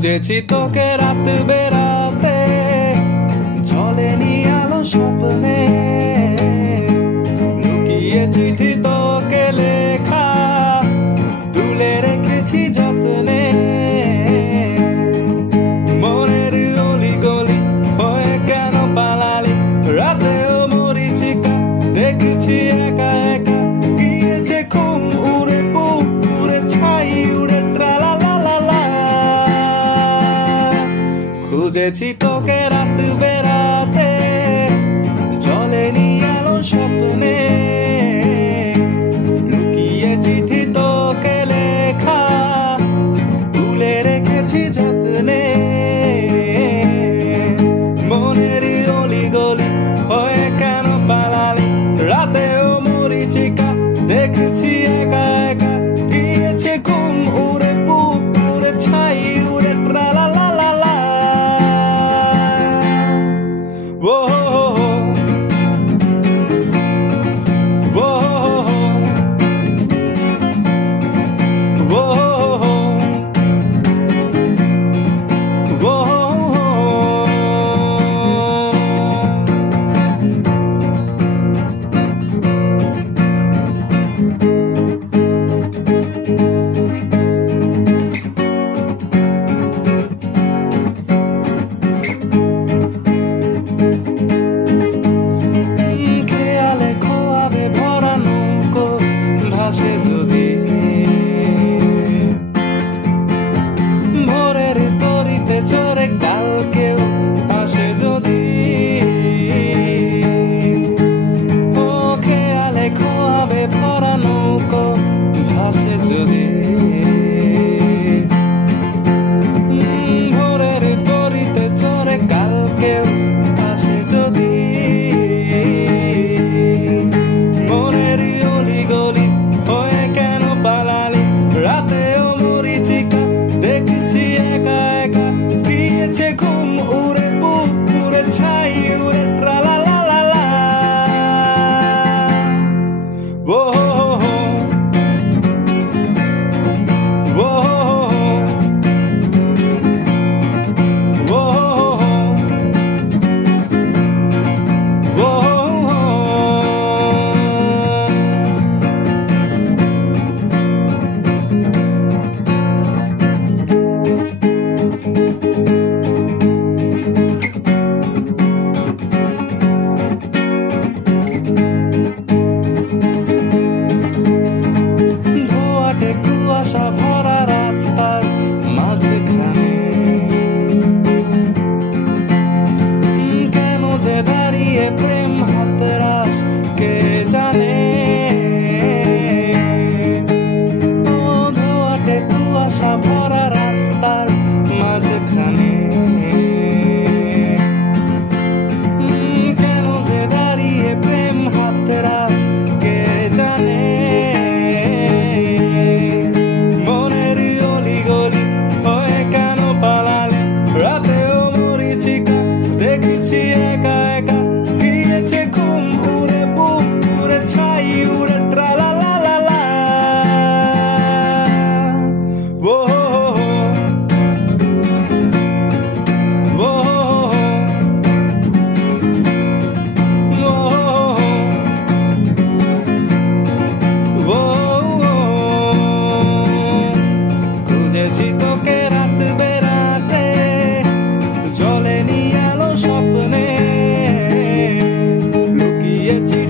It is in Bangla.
খুঁজেছি তোকে রাত বেরাতে, চলেনি আলো স্বপ্নে, লুকিয়ে চিঠি তোকে লেখা, তুলে রেখেছি যত্নে। মনের অলি গলি হয়ে কেন পালালি, রাতেও মরিচিকা দেখছি একা একা, গিয়েছে ঘুম উড়ে বুক উড়ে ছাই উড়ে ট্রালালালা। খুঁজেছি তোকে রাত বেরাতে, চলেনি আলো স্বপ্নে, লুকিয়ে চিঠি তোকে লেখা, তুলে রেখেছি যত্নে। মনের অলি গলি হয়ে কেন পালালি, রাতেও মরিচিকা দেখছি একা একা, গিয়েছে ঘুম উড়ে বুক উড়ে ছাই উড়ে ট্রালালালা। ও ভাসে যদি ভোরের তরিতে চড়ে, কালকেও আসে যদি ও খেয়ালে খোয়াবে ভরা নৌকো, ভাসে যদি ভোরের তরিতে চড়ে, কালকেও আসে যদি। মনের অলি গলি হয়ে কেন পালালি, রাতেও মরিচিকা দেখছি একা একা, গিয়েছে ঘুম উড়ে বুক উড়ে ছাই উড়ে ট্রালালালা। ও কুয়াশা ভরা রাস্তার মাঝখানে কেন যে দাঁড়িয়ে প্রেম হাতরাস কে জানে। ও ধোয়াটে কুয়াশা ভরা রাস্তার মাঝখানে কেন যে দাঁড়িয়ে প্রেম হাতরাস কে জানে। দেখছি একা একা, গিয়েছে ঘুম উড়ে বুক উড়ে ছাই উড়ে ট্রালালালা। ও খুঁজেছি তোকে রাত বেরাতে, চলেনি আলো স্বপ্নে, লুকিয়েছি